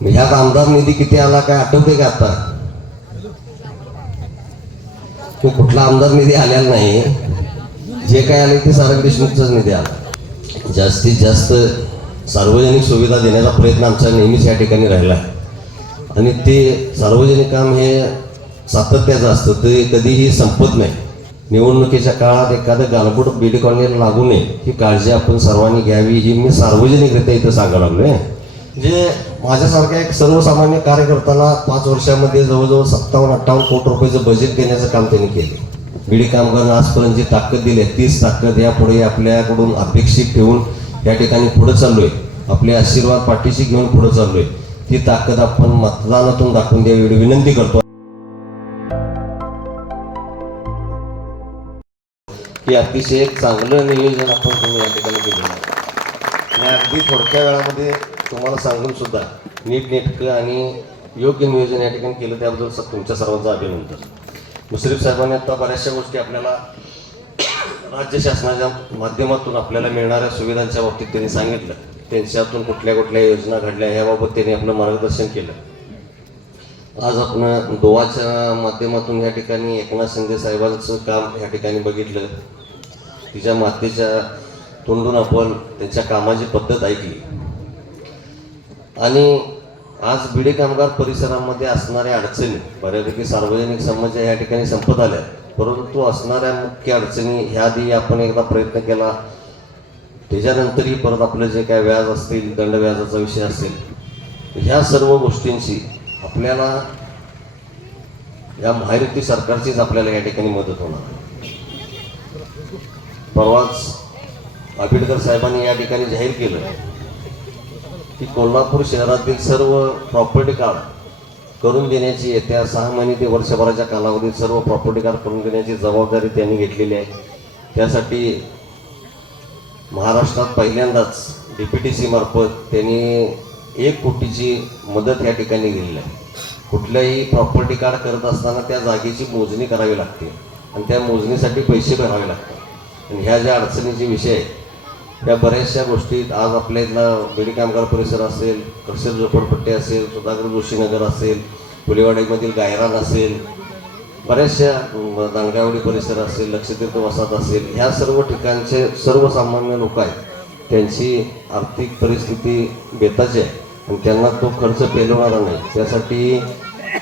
ह्यात आमदार निधी किती आला काय आठवते का आता? तो कुठला आमदार निधी आलेला नाही, जे काय आले ते सारंग देशमुखचाच निधी आला. जास्तीत जास्त सार्वजनिक सुविधा देण्याचा प्रयत्न आमचा नेहमीच या ठिकाणी राहिला आहे. आणि ते सार्वजनिक काम हे सातत्याचं असतं, ते कधीही संपत नाही. निवडणुकीच्या काळात एखादं गालबोट बीडी कॉलनीला लागू नये ही काळजी आपण सर्वांनी घ्यावी, ही मी सार्वजनिकरित्या इथं सांगायला लागलोय. जे माझ्यासारख्या एक सर्वसामान्य कार्यकर्त्याला 5 वर्षामध्ये जवळजवळ 57-58 कोटी रुपयाचं बजेट देण्याचं काम त्यांनी केलं. बीडी कामगारांना आजपर्यंत जी ताकद दिली आहे तीच ताकद यापुढे आपल्याकडून अपेक्षित ठेवून या ठिकाणी पुढे चाललोय. आपले आशीर्वाद पाठीशी घेऊन पुढे चाललोय. ती ताकद आपण मतदानातून दाखवून द्यावी एवढी विनंती करतो. की अतिशय एक चांगलं नियोजन आपण तुम्ही या ठिकाणी केलेलं आहे. आणि अगदी थोडक्या वेळामध्ये तुम्हाला सांगून सुद्धा नीटनेटकं आणि योग्य नियोजन या ठिकाणी केलं, त्याबद्दल तुमच्या सर्वांचं अभिनंदन. मुश्रीफ साहेबांनी आता बऱ्याचशा गोष्टी आपल्याला राज्य शासनाच्या माध्यमातून आपल्याला मिळणाऱ्या सुविधांच्या बाबतीत त्यांनी सांगितलं. त्यांच्यातून कुठल्या कुठल्या योजना घडल्या याबाबत त्यांनी आपलं मार्गदर्शन केलं. आज आपण दोवाच्या माध्यमातून या ठिकाणी एकनाथ शिंदे साहेबांचं काम या ठिकाणी बघितलं. तिच्या मातेच्या तोंडून आपण त्यांच्या कामाची पद्धत ऐकली. आणि आज बीडी कामगार परिसरामध्ये असणाऱ्या अडचणी बऱ्यापैकी सार्वजनिक समस्या या ठिकाणी संपत आल्या, परंतु असणाऱ्या मुख्य अडचणी ह्याआधी आपण एकदा प्रयत्न केला. त्याच्यानंतरही परत आपलं जे काय व्याज असतील, दंड व्याजाचा विषय असेल, ह्या सर्व गोष्टींची आपल्याला या महायुती सरकारचीच आपल्याला या ठिकाणी मदत होणार. परवाच आंबेडकर साहेबांनी या ठिकाणी जाहीर केलं की कोल्हापूर शहरातील सर्व प्रॉपर्टी कार्ड करून देण्याची येत्या 6 महिने ते वर्षभराच्या कालावधीत सर्व प्रॉपर्टी कार्ड करून देण्याची जबाबदारी त्यांनी घेतलेली आहे. त्यासाठी महाराष्ट्रात पहिल्यांदाच DPTC मार्फत त्यांनी 1 कोटीची मदत या ठिकाणी दिलेली आहे. कुठल्याही प्रॉपर्टी कार्ड करत असताना त्या जागेची मोजणी करावी लागते आणि त्या मोजणीसाठी पैसे भरावे लागतात. आणि ह्या ज्या अडचणीचे विषय आहेत त्या बऱ्याचशा गोष्टीत आज आपल्या इथला बीडी कामगार परिसर असेल, कर्शर झोपडपट्टी असेल, सुधाकर जोशीनगर असेल, फुलेवाडीमधील गायरान असेल, बऱ्याचशा दांडगावडी परिसर असेल, लक्षतीर्थ वसाहत असेल, ह्या सर्व ठिकाणचे सर्वसामान्य लोक आहेत, त्यांची आर्थिक परिस्थिती बेताची आहे आणि त्यांना तो खर्च पेलवणारा नाही. त्यासाठी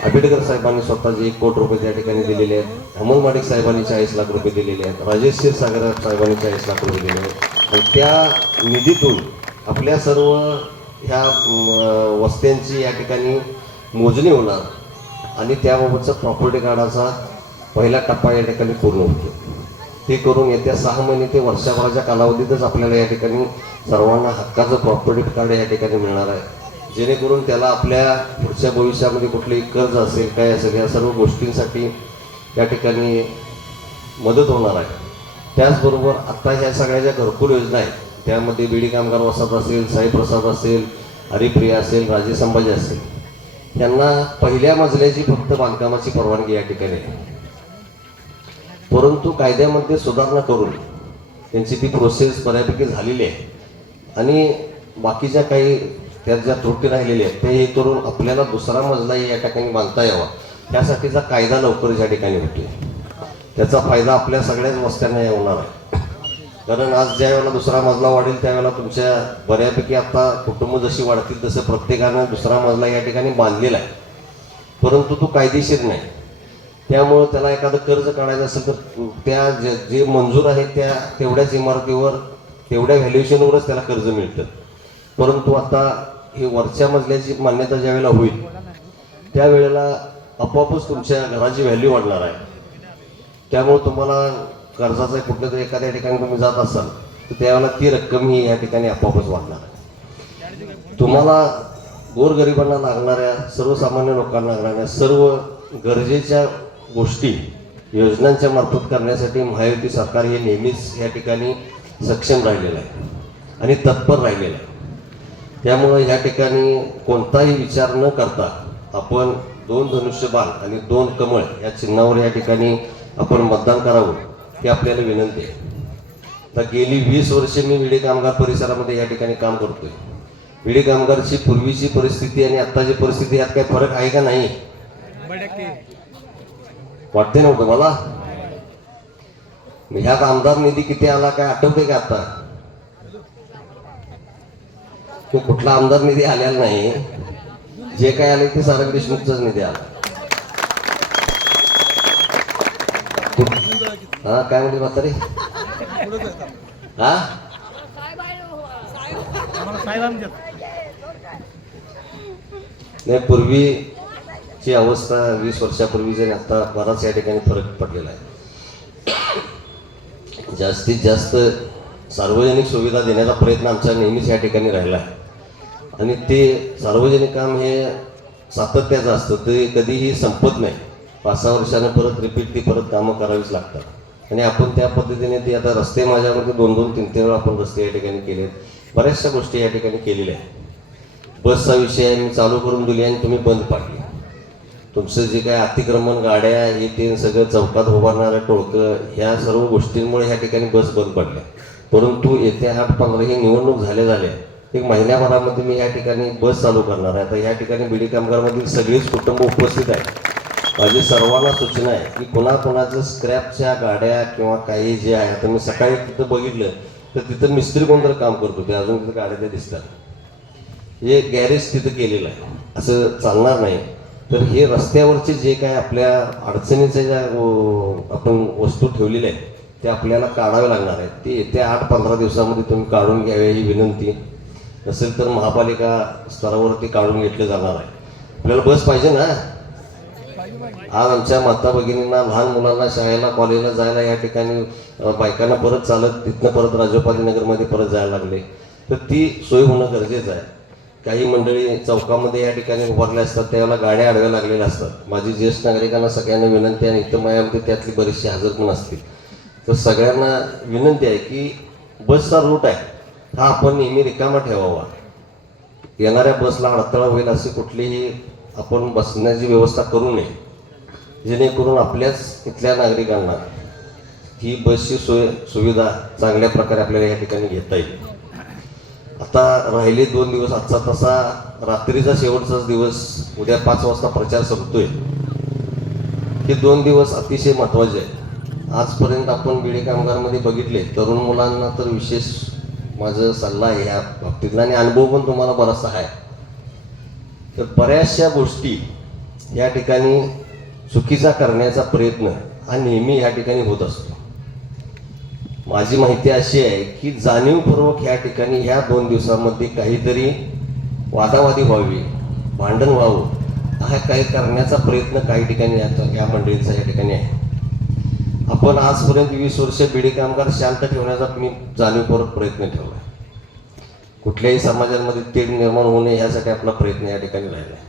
आंबेडकर साहेबांनी स्वतःचे 1 कोटी रुपये त्या ठिकाणी दिलेले आहेत. अमोल माडिक साहेबांनी 40 लाख रुपये दिलेले आहेत. राजेश क्षीरसागर साहेबांनी 40 लाख रुपये दिलेले आहेत. आणि त्या निधीतून आपल्या सर्व ह्या वस्त्यांची या ठिकाणी मोजणी होणार आणि त्याबाबतचा प्रॉपर्टी कार्डाचा पहिला टप्पा या ठिकाणी पूर्ण होतो. ते करून येत्या 6 महिने ते वर्षभराच्या कालावधीतच आपल्याला या ठिकाणी सर्वांना हक्काचं प्रॉपर्टी कार्ड या ठिकाणी मिळणार आहे, जेणेकरून त्याला आपल्या पुढच्या भविष्यामध्ये कुठलेही कर्ज असेल काय असेल या सर्व गोष्टींसाठी या ठिकाणी मदत होणार आहे. त्याचबरोबर आत्ता ह्या सगळ्या ज्या घरकुल योजना आहेत त्यामध्ये बीडी कामगार वसाहत असेल, साईप्रसाद असेल, हरिप्रिया असेल, राजे संभाजी असेल, यांना पहिल्या मजल्याची फक्त बांधकामाची परवानगी या ठिकाणी आहे. परंतु कायद्यामध्ये सुधारणा करून त्यांची ती प्रोसेस बऱ्यापैकी झालेली आहे आणि बाकीच्या काही त्यात ज्या त्रुटी राहिलेल्या आहेत ते हे करून आपल्याला दुसरा मजलाही या ठिकाणी बांधता यावा त्यासाठीचा कायदा लवकरच या ठिकाणी होतो. त्याचा फायदा आपल्या सगळ्याच वस्त्यांना होणार आहे. कारण आज ज्या वेळेला दुसरा मजला वाढेल त्यावेळेला तुमच्या बऱ्यापैकी आता कुटुंब जशी वाढतील तसं प्रत्येकानं दुसरा मजला या ठिकाणी बांधलेला आहे, परंतु तो कायदेशीर नाही. त्यामुळं त्याला एखादं कर्ज काढायचं असेल तर त्या जे मंजूर आहे त्या तेवढ्याच इमारतीवर तेवढ्या व्हॅल्युएशनवरच त्याला कर्ज मिळतं. परंतु आता ही वरच्या मजल्याची मान्यता ज्या वेळेला होईल त्यावेळेला आपोआपच तुमच्या घराची व्हॅल्यू वाढणार आहे. त्यामुळे तुम्हाला कर्जाचं कुठल्या तरी एखाद्या ठिकाणी तुम्ही जात असाल तर त्यावेळेला ती रक्कम ही या ठिकाणी आपोआपच वाढणार आहे. तुम्हाला गोरगरिबांना लागणाऱ्या, सर्वसामान्य लोकांना लागणाऱ्या सर्व गरजेच्या गोष्टी योजनांच्या मार्फत करण्यासाठी महायुती सरकार हे नेहमीच या ठिकाणी सक्षम राहिलेलं आहे आणि तत्पर राहिलेलं आहे. त्यामुळं ह्या ठिकाणी कोणताही विचार न करता आपण 2 धनुष्यबाण आणि 2 कमळ या चिन्हावर या ठिकाणी आपण मतदान करावं ही आपल्याला विनंती आहे. तर गेली 20 वर्षे मी बीडी कामगार परिसरामध्ये या ठिकाणी काम करतोय. बीडी कामगारची पूर्वीची परिस्थिती आणि आत्ताची परिस्थिती यात काही फरक आहे का नाही? वाटते नव्हतं मला. ह्यात आमदार निधी किती आला काय आठवते का आता? कुठला आमदार निधी आलेला नाही. जे काय आले ते सारंग देशमुखचाच निधी आला. हा काय म्हणते म्हातारे? हा नाही, पूर्वीची अवस्था 20 वर्षापूर्वीची आणि आता बराच या ठिकाणी फरक पडलेला आहे. जास्तीत जास्त सार्वजनिक सुविधा देण्याचा प्रयत्न आमचा नेहमीच या ठिकाणी राहिला आहे आणि ते सार्वजनिक काम हे सातत्याचं असतं, ते कधीही संपत नाही. 5-6 वर्षानं परत रिपीट ती परत कामं करावीच लागतात आणि आपण त्या पद्धतीने ती आता रस्ते माझ्यामध्ये 2-2, 3-3 वेळा आपण रस्ते या ठिकाणी केले. बऱ्याचशा गोष्टी या ठिकाणी केलेल्या आहेत. बसचा विषय मी चालू करून दिली आणि तुम्ही बंद पाडली. तुमचं जे काय अतिक्रमण, गाड्या हे ते सगळं चौकात उभारणारं टोळकं, ह्या सर्व गोष्टींमुळे ह्या ठिकाणी बस बंद पडल्या. परंतु येत्या 8-15 ही निवडणूक झाल्या 1 महिन्याभरामध्ये मी या ठिकाणी बस चालू करणार आहे. आता या ठिकाणी बीडी कामगारमधील सगळीच कुटुंब उपस्थित आहेत. माझी सर्वांना सूचना आहे की कोणाकोणाचं स्क्रॅपच्या गाड्या किंवा काही जे आहे, आता मी सकाळी तिथं बघितलं तर तिथं मिस्त्री कोणतरी काम करतो, ते अजून तिथं गाड्या त्या दिसतात. हे गॅरेज तिथं केलेलं आहे, असं चालणार नाही. तर हे रस्त्यावरचे जे काय आपल्या अडचणीच्या ज्या आपण वस्तू ठेवलेल्या आहेत ते आपल्याला काढावे लागणार आहेत. ते येत्या 8-15 दिवसामध्ये तुम्ही काढून घ्यावे ही विनंती. नसेल तर महापालिका स्तरावरती काढून घेतले जाणार आहे. आपल्याला बस पाहिजे ना. आज आमच्या माता भगिनींना, लहान मुलांना शाळेला, कॉलेजला जायला या ठिकाणी बायकांना परत चालत तिथनं परत राजोपाधीनगरमध्ये परत जायला लागले, तर ती सोय होणं गरजेचं आहे. काही मंडळी चौकामध्ये या ठिकाणी उभारले असतात, त्यावेळेला गाड्या अडव्या लागलेल्या असतात. माझी ज्येष्ठ नागरिकांना सगळ्यांना विनंती आहे, इथं माझ्यामध्ये त्यातली बरीचशी हजर पण असतील, तर सगळ्यांना विनंती आहे की बसचा रूट आहे हा आपण नेहमी रिकामा ठेवावा. येणाऱ्या बसला अडथळा होईल अशी कुठलीही आपण बसण्याची व्यवस्था करू नये, जेणेकरून आपल्याच इथल्या नागरिकांना ही बसची सुविधा चांगल्या प्रकारे आपल्याला या ठिकाणी घेता येईल. आता राहिले 2 दिवस, आजचा तसा रात्रीचा शेवटचाच दिवस, उद्या 5 वाजता प्रचार संपतोय. हे 2 दिवस अतिशय महत्त्वाचे आहेत. आजपर्यंत आपण बीडी कामगारमध्ये बघितले तरुण मुलांना तर विशेष माझं सल्ला आहे ह्या बाबतीतला, आणि अनुभव पण तुम्हाला बराचसा आहे. तर बऱ्याचशा गोष्टी या ठिकाणी चुकीचा करण्याचा प्रयत्न हा नेहमी या ठिकाणी होत असतो. माझी माहिती अशी आहे की जाणीवपूर्वक ह्या ठिकाणी ह्या 2 दिवसामध्ये काहीतरी वादावादी व्हावी, भांडण व्हावं, हा काही करण्याचा प्रयत्न काही ठिकाणी या मंडळींचा या ठिकाणी आहे. आपण आजपर्यंत 20 वर्ष बीडी कामगार शांत ठेवण्याचा मी जाणीवपूर्वक प्रयत्न ठेवला आहे. कुठल्याही समाजांमध्ये तेढ निर्माण होऊ नये यासाठी आपला प्रयत्न या ठिकाणी राहिला आहे.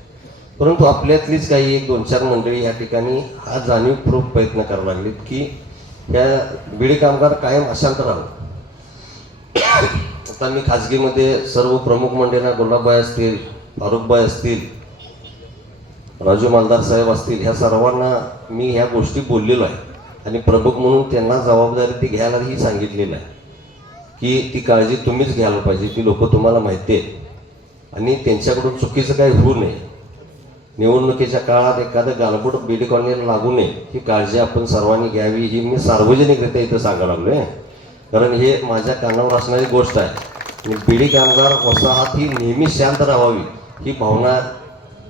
परंतु आपल्यातलीच काही 1-2-4 मंडळी या ठिकाणी हा जाणीवपूर्वक प्रयत्न करायला लागलीत की ह्या बीडी कामगार कायम अशांत राहू. आता मी खाजगीमध्ये सर्व प्रमुख मंडळींना, गुलाबबाई असतील, फारुखबाई असतील, राजू मालदार साहेब असतील, ह्या सर्वांना मी ह्या गोष्टी बोललेलो आहे आणि प्रमुख म्हणून त्यांना जबाबदारी ती घ्यायलाही सांगितलेलं आहे की ती काळजी तुम्हीच घ्यायला पाहिजे. ती लोक तुम्हाला माहिती आहेत आणि त्यांच्याकडून चुकीचं काही होऊ नये. निवडणुकीच्या काळात एखादं गालबोट बीडी कॉलनीला लागू नये ही काळजी आपण सर्वांनी घ्यावी, ही मी सार्वजनिकरित्या इथं सांगायला लागलो आहे. कारण हे माझ्या कानावर असणारी गोष्ट आहे. बीडी कामगार वसाहत ही नेहमी शांत राहावी ही भावना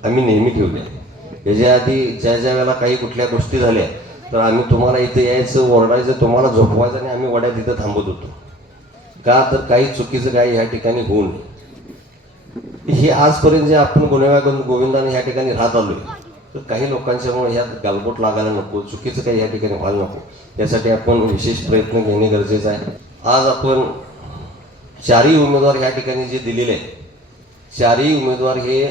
आम्ही नेहमी ठेवली आहे. याच्या आधी ज्या वेळेला काही कुठल्या गोष्टी झाल्या तर आम्ही तुम्हाला इथे यायचं, ओरडायचं, तुम्हाला झोपवायचं आणि आम्ही वड्यात इथं थांबत होतो. का तर काही चुकीचं काही ह्या ठिकाणी होऊ नये. हे आजपर्यंत जे आपण गोविंदाने ह्या ठिकाणी राहत आलोय, तर काही लोकांच्यामुळे ह्यात गालबोट लागायला नको, चुकीचं काही ह्या ठिकाणी व्हायला नको, यासाठी आपण विशेष प्रयत्न घेणे गरजेचं आहे. आज आपण 4ही उमेदवार ह्या ठिकाणी जे दिलेले आहेत, 4ही उमेदवार हे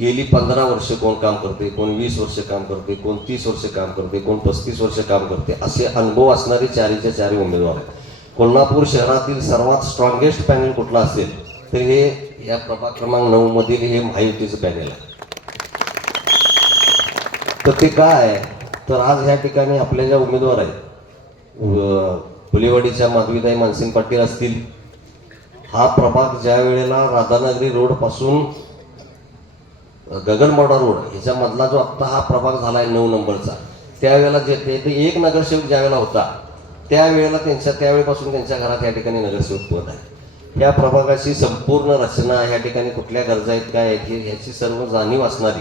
गेली 15 वर्ष कोण काम करते, कोण 20 वर्ष काम करते, कोण 30 वर्ष काम करते, कोण 35 वर्ष काम करते, असे अनुभव असणारे 4हीच्या 4ही उमेदवार आहेत. कोल्हापूर शहरातील सर्वात स्ट्रॉंगेस्ट पॅनल कुठला असेल तर हे या प्रभाग क्रमांक 9 मधील हे महायुतीचं पॅनल आहे. तर ते काय आहे तर आज ह्या ठिकाणी आपल्या ज्या उमेदवार आहेत, फुलेवाडीच्या माधवीताई मानसिंग पाटील असतील, हा प्रभाग ज्या वेळेला राधानगरी रोडपासून गगनबावडा रोड ह्याच्यामधला जो आत्ता हा प्रभाग झाला आहे 9 नंबरचा, त्यावेळेला जे ते एक नगरसेवक ज्यावेळेला होता त्यावेळेला त्यावेळेपासून त्यांच्या घरात या ठिकाणी नगरसेवक पद आहे. या प्रभागाची संपूर्ण रचना, ह्या ठिकाणी कुठल्या गरजा आहेत, काय आहेत ह्याची सर्व जाणीव असणारी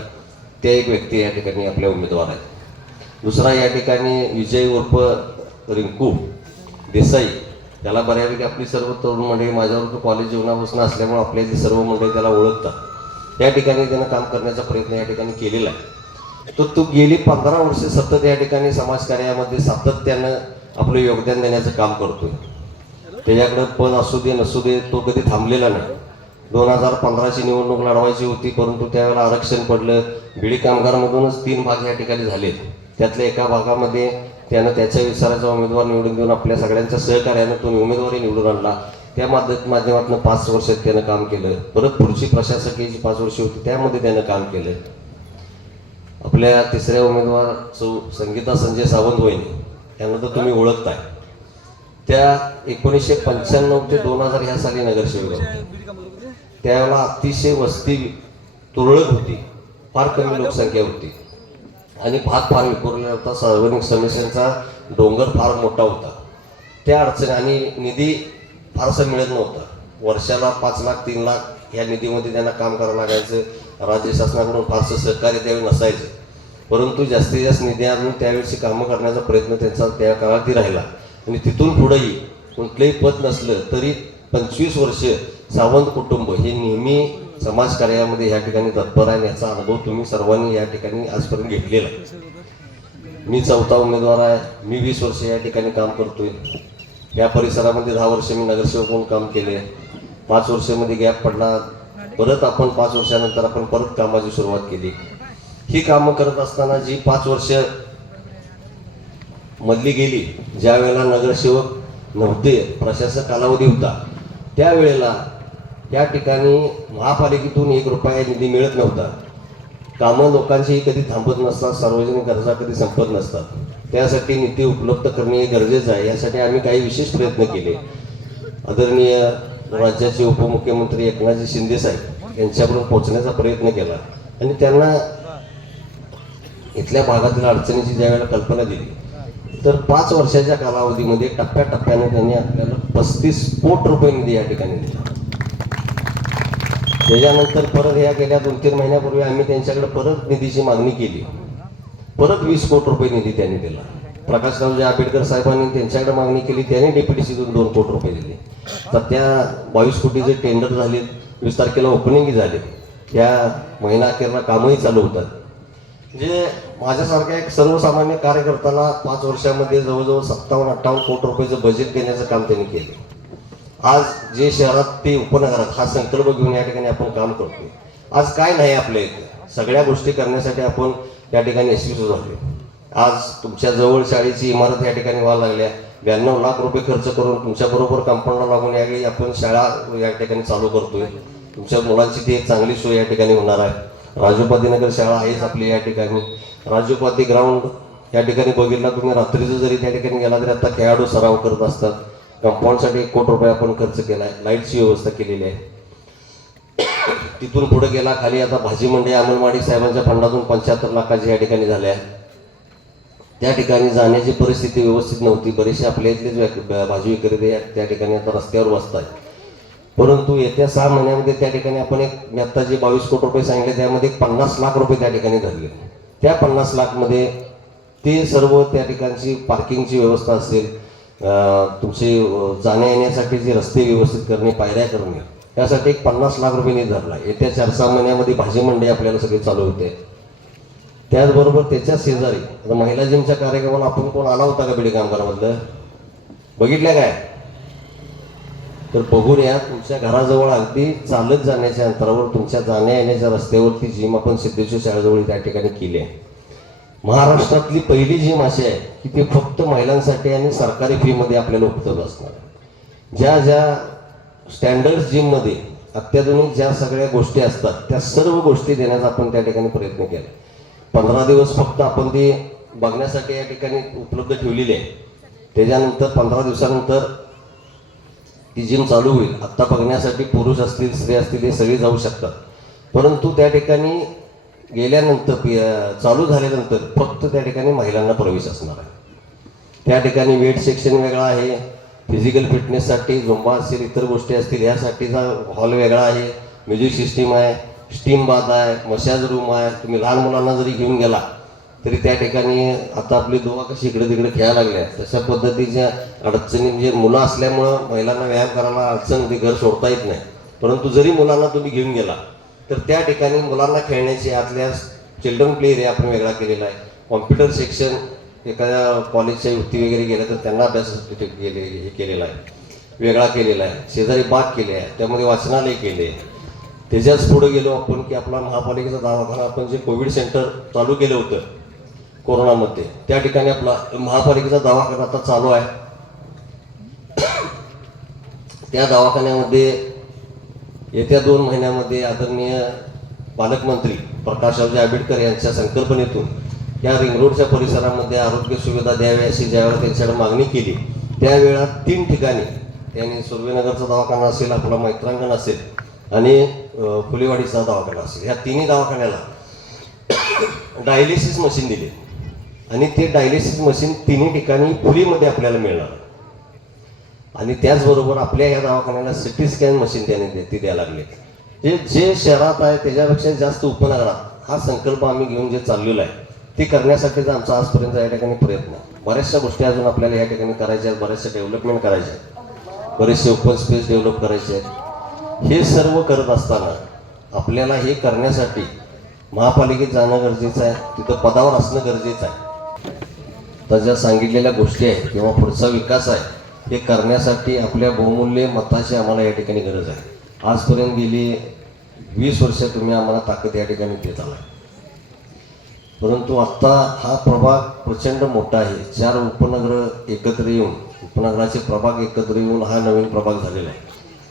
त्या एक व्यक्ती या ठिकाणी आपल्या उमेदवार आहेत. दुसरा या ठिकाणी विजय उर्फ रिंकू देसाई, त्याला बऱ्यापैकी आपली सर्व तरुण मंडळी, माझ्यावर कॉलेज जीवनापासून असल्यामुळे आपल्या सर्व मंडळी त्याला ओळखतात. त्या ठिकाणी त्यानं काम करण्याचा प्रयत्न या ठिकाणी केलेला आहे. तो गेली 15 वर्ष सतत या ठिकाणी समाजकार्यामध्ये सातत्यानं आपलं योगदान देण्याचं काम करतोय. त्याच्याकडं पद असू दे नसू दे तो कधी थांबलेला नाही. 2015ची निवडणूक लढवायची होती, परंतु त्यावेळेला आरक्षण पडलं. बिडी कामगारमधूनच 3 भाग या ठिकाणी झालेत. त्यातल्या एका भागामध्ये त्यानं त्याच्या विचाराचा उमेदवार निवडून देऊन आपल्या सगळ्यांच्या सहकार्यानं तो उमेदवारी निवडून आणला. त्या माध्यमातून 5 वर्षात त्यानं काम केलं. परत पुढची प्रशासकीय जी 5 वर्षे होती त्यामध्ये त्यानं काम केलं. आपल्या तिसऱ्या उमेदवार संगीता संजय सावंत वहिनी यांना तर तुम्ही ओळखताय. त्या 1995 ते 2000 ह्या साली नगरसेवक होत्या. त्यावेळेला अतिशय वस्ती तुरळक होती, फार कमी लोकसंख्या होती आणि भात फार विखुरलेला होता. सार्वजनिक समस्यांचा डोंगर फार मोठा होता. त्या अडचणी आणि निधी फारसा मिळत नव्हता. वर्षाला 5 लाख 3 लाख ह्या निधीमध्ये त्यांना काम करावं लागायचं. राज्य शासनाकडून फारसं सहकार्य त्यावेळी नसायचं, परंतु जास्तीत जास्त निधी आणून त्यावेळेची कामं करण्याचा प्रयत्न त्यांचा त्या काळातही राहिला. आणि तिथून पुढेही कुठलंही पद नसलं तरी 25 वर्ष सावंत कुटुंब हे नेहमी समाजकार्यामध्ये या ठिकाणी तत्पर आहे. याचा अनुभव तुम्ही सर्वांनी या ठिकाणी आजपर्यंत घेतलेला. मी 4था उमेदवार आहे. मी 20 वर्ष या ठिकाणी काम करतोय. या परिसरामध्ये 10 वर्ष मी नगरसेवक म्हणून काम केले. 5 वर्षामध्ये गॅप पडला. परत आपण 5 वर्षानंतर आपण परत कामाची सुरुवात केली. ही कामं करत असताना जी 5 वर्ष मधली गेली, ज्या वेळेला नगरसेवक नव्हते, प्रशासक कालावधी होता, त्यावेळेला या ठिकाणी महापालिकेतून 1 रुपया निधी मिळत नव्हता. कामं लोकांचीही कधी थांबत नसतात, सार्वजनिक गरजा कधी संपत नसतात. त्यासाठी निधी उपलब्ध करणे हे गरजेचं आहे. यासाठी आम्ही काही विशेष प्रयत्न केले. आदरणीय राज्याचे उपमुख्यमंत्री एकनाथजी शिंदे साहेब यांच्याकडून पोहोचण्याचा प्रयत्न केला आणि त्यांना इथल्या भागातील अडचणीची ज्यावेळेला कल्पना दिली, तर 5 वर्षाच्या कालावधीमध्ये टप्प्याटप्प्याने त्यांनी आपल्याला 35 कोटी रुपये निधी या ठिकाणी दिला. त्याच्यानंतर परत या गेल्या 2-3 महिन्यापूर्वी आम्ही त्यांच्याकडे परत निधीची मागणी केली. परत 20 कोटी रुपये निधी त्यांनी दिला. प्रकाशरावजी आंबेडकर साहेबांनी त्यांच्याकडे मागणी केली, त्यांनी DPTCतून 2 कोटी रुपये दिले. तर त्या 22 कोटीचे टेंडर झाले, 20 तारखेला ओपनिंग झाले. त्या महिना अखेरला कामही चालू होतात. म्हणजे माझ्यासारख्या एक सर्वसामान्य कार्यकर्त्याला 5 वर्षामध्ये जवळजवळ 57-58 कोटी रुपयाचं बजेट देण्याचं काम त्यांनी केलं. आज जे शहरात ते उपनगरात हा संकल्प घेऊन या ठिकाणी आपण काम करतोय. आज काय नाही आपल्या इथे, सगळ्या गोष्टी करण्यासाठी आपण या ठिकाणी यशस्वी झालो. आज तुमच्या जवळ शाळेची इमारत या ठिकाणी व्हायला लागल्या. 92 लाख रुपये खर्च करून तुमच्याबरोबर कंपाऊंडला लागून यावेळी आपण शाळा या ठिकाणी चालू करतोय. तुमच्या मुलांची ती एक चांगली सोय या ठिकाणी होणार आहे. राजोपाध्यानगर शाळा आहेच आपली या ठिकाणी. राजोपाध्या ग्राउंड या ठिकाणी बघितला तुम्ही, रात्रीचं जरी त्या ठिकाणी गेला तरी आता खेळाडू सराव करत असतात. कंपाऊंडसाठी 1 कोटी रुपये आपण खर्च केला आहे. लाईटची व्यवस्था केलेली आहे. तिथून पुढे गेला खाली आता भाजी मंडई अंमलवाडी साहेबांच्या फंडातून 75 लाखाची या ठिकाणी झाल्या. त्या ठिकाणी जाण्याची परिस्थिती व्यवस्थित नव्हती. बरेचसे आपल्या इथलेच भाजी विक्रेते त्या ठिकाणी आता रस्त्यावर बसतात. परंतु येत्या 6 महिन्यामध्ये त्या ठिकाणी आपण मी आत्ता जे 22 कोटी रुपये सांगितले त्यामध्ये 50 लाख रुपये त्या ठिकाणी धरले. त्या 50 लाखमध्ये ते सर्व त्या ठिकाणची पार्किंगची व्यवस्था असेल, तुमचे जाण्या येण्यासाठी जे रस्ते व्यवस्थित करणे, पायऱ्या करणे, यासाठी एक 50 लाख रुपये निधी धरला. येत्या 4-6 महिन्यामध्ये भाजी मंडई आपल्याला सगळे चालू होते. त्याचबरोबर त्याच्या शेजारी आता महिला जिमच्या कार्यक्रमाला आपण कोण आला होता का बिडी कामगारामधलं? बघितल्या काय? तर बघून या. तुमच्या घराजवळ अगदी चालत जाण्याच्या अंतरावर तुमच्या जाण्या येण्याच्या रस्त्यावरती जिम आपण सिद्धेश्वर शाळेजवळ त्या ठिकाणी केली आहे. महाराष्ट्रातली पहिली जिम अशी आहे की ती फक्त महिलांसाठी आणि सरकारी फीमध्ये आपल्याला उपलब्ध असणार. ज्या ज्या स्टँडर्ड जिममध्ये अत्याधुनिक ज्या सगळ्या गोष्टी असतात त्या सर्व गोष्टी देण्याचा आपण त्या ठिकाणी प्रयत्न केला. 15 दिवस फक्त आपण ती बघण्यासाठी या ठिकाणी उपलब्ध ठेवलेली आहे. त्याच्यानंतर 15 दिवसानंतर ती जिम चालू होईल. आत्ता बघण्यासाठी पुरुष असतील स्त्री असतील हे सगळे जाऊ शकतात, परंतु त्या ठिकाणी गेल्यानंतर चालू झाल्यानंतर फक्त त्या ठिकाणी महिलांना प्रवेश असणार आहे. त्या ठिकाणी वेट सेक्शन वेगळा आहे, फिजिकल फिटनेससाठी झुंबा असेल, इतर गोष्टी असतील यासाठीचा हॉल वेगळा आहे, म्युझिक सिस्टीम आहे, स्टीम बाथ आहे, मसाज रूम आहे. तुम्ही लहान मुलांना जरी घेऊन गेला तरी त्या ठिकाणी आता आपली दुवा कशी इकडे तिकडे खेळायला लागल्या तशा पद्धतीच्या अडचणी, म्हणजे मुलं असल्यामुळं महिलांना व्यायाम करायला अडचण होती, घर सोडता येत नाही. परंतु जरी मुलांना तुम्ही घेऊन गेला तर त्या ठिकाणी मुलांना खेळण्याची आतल्या चिल्ड्रन प्ले एरिया आपण वेगळा केलेला आहे. कॉम्प्युटर सेक्शन, एखाद्या कॉलेजच्या युक्ती वगैरे गेल्या तर त्यांना अभ्यासासाठी हे केलेला आहे, वेगळा केलेला आहे. शेजारी बाग केले आहे, त्यामध्ये वाचनालय केले. त्याच्याच पुढे गेलो आपण की आपला महापालिकेचा दवाखाना आपण जे कोविड सेंटर चालू केलं होतं कोरोनामध्ये, त्या ठिकाणी आपला महापालिकेचा दवाखाना आता चालू आहे. त्या दवाखान्यामध्ये येत्या 2 महिन्यामध्ये आदरणीय पालकमंत्री प्रकाशरावजी आंबेडकर यांच्या संकल्पनेतून या रिंग रोडच्या परिसरामध्ये आरोग्य सुविधा द्यावी अशी ज्यावेळेला त्यांच्याकडे मागणी केली त्यावेळेला 3 ठिकाणी त्यांनी सुर्वेनगरचा दवाखाना असेल, आपला मैत्रांगण असेल आणि फुलेवाडीचा दवाखाना असेल, ह्या तिन्ही दवाखान्याला डायलिसिस मशीन दिली आणि ते डायलिसिस मशीन तिन्ही ठिकाणी फ्रीमध्ये आपल्याला मिळणार. आणि त्याचबरोबर आपल्या ह्या दवाखान्याला सिटी स्कॅन मशीन ती द्यायला लागले. जे शहरात आहे त्याच्यापेक्षा जास्त उपनगरात हा संकल्प आम्ही घेऊन जे चाललेलो आहे ते करण्यासाठीचा आमचा आजपर्यंत या ठिकाणी प्रयत्न. बऱ्याचशा गोष्टी अजून आपल्याला या ठिकाणी करायच्या आहेत, बऱ्याचशा डेव्हलपमेंट करायच्या आहेत, बरेचसे ओपन स्पेस डेव्हलप करायचे आहेत. हे सर्व करत असताना आपल्याला हे करण्यासाठी महापालिकेत जाणं गरजेचं आहे, तिथं पदावर असणं गरजेचं आहे. तर ज्या सांगितलेल्या गोष्टी आहेत किंवा पुढचा विकास आहे हे करण्यासाठी आपल्या बहुमूल्य मताची आम्हाला या ठिकाणी गरज आहे. आजपर्यंत गेली 20 वर्ष तुम्ही आम्हाला ताकद या ठिकाणी देत आला, परंतु आत्ता हा प्रभाग प्रचंड मोठा आहे. 4 उपनगर एकत्र येऊन, उपनगराचे प्रभाग एकत्र येऊन हा नवीन प्रभाग झालेला आहे.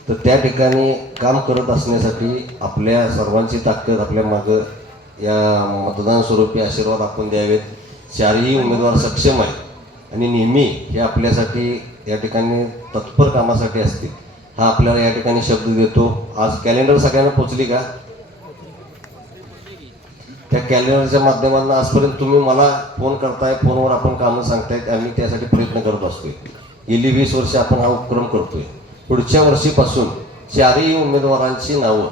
तर त्या ठिकाणी काम करत असण्यासाठी आपल्या सर्वांची ताकद आपल्या मागं या मतदान स्वरूपी आशीर्वाद आपण द्यावेत. 4ही उमेदवार सक्षम आहेत आणि नेहमी हे आपल्यासाठी या ठिकाणी तत्पर कामासाठी असतील, हा आपल्याला या ठिकाणी शब्द देतो. आज कॅलेंडर सगळ्यांना पोचली का? त्या कॅलेंडरच्या माध्यमातून आजपर्यंत तुम्ही मला फोन करताय, फोनवर आपण कामं सांगतायत, आम्ही त्यासाठी प्रयत्न करत असतोय. गेली 20 वर्ष आपण हा उपक्रम करतोय. पुढच्या वर्षीपासून 4ही उमेदवारांची नावं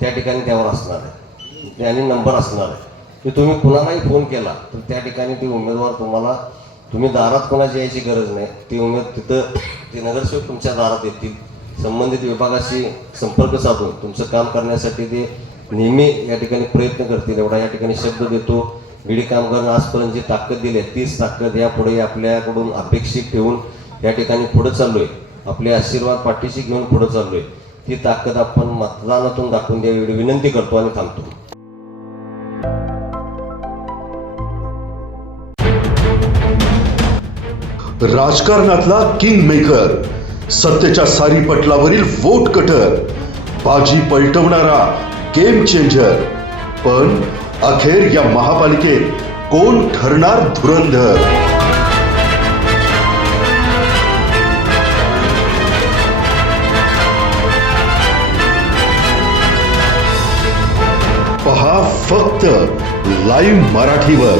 त्या ठिकाणी त्यावर असणार आहे आणि नंबर असणार आहे. की तुम्ही कुणालाही फोन केला तर त्या ठिकाणी ती उमेदवार तुम्ही दारात कोणाची यायची गरज नाही, ती तिथं ते नगरसेवक तुमच्या दारात येतील, संबंधित विभागाशी संपर्क साधून तुमचं काम करण्यासाठी ते नेहमी या ठिकाणी प्रयत्न करतील, एवढा या ठिकाणी शब्द देतो. बीडी कामगारांना आजपर्यंत जी ताकद दिली आहे तीच ताकद यापुढे आपल्याकडून अपेक्षित ठेवून या ठिकाणी पुढं चाललो आहे. आपले आशीर्वाद पाठीशी घेऊन पुढं चाललो आहे. ती ताकद आपण मतदानातून दाखवून द्यावी एवढी विनंती करतो आणि थांबतो. राजकारणातला किंग मेकर, सत्तेच्या सारी पटलावरील वोट कटर, बाजी पलटवणारा गेम चेंजर. पण अखेर या महापालिकेत कोण ठरणार धुरंधर? पहा फक्त लाईव्ह मराठीवर.